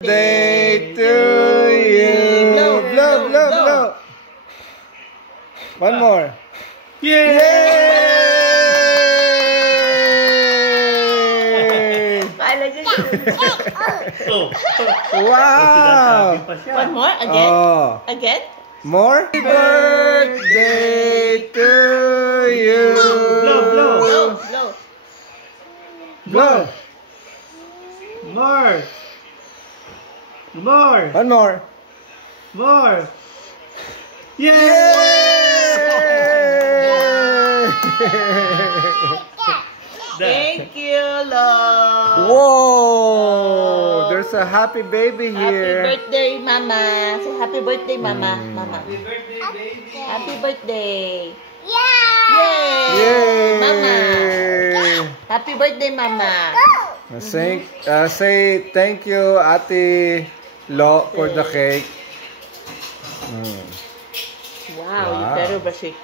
Day to you. Blow, blow, blow, blow. One more. Yay! Wow! One more? Again? Oh. Again? More? Happy birthday to you. Blow, blow. Blow, blow. Blow. More. More. One more. More. Yay! Thank you, Lord. Whoa! There's a happy baby Happy here. birthday, Mama. Say happy birthday, Mama. Mama. Happy birthday, baby. Happy birthday. Yeah! Yay! Yay! Mama. Happy birthday, Mama. Say thank you, Ate Lo, for the cake. Wow, you better brush it.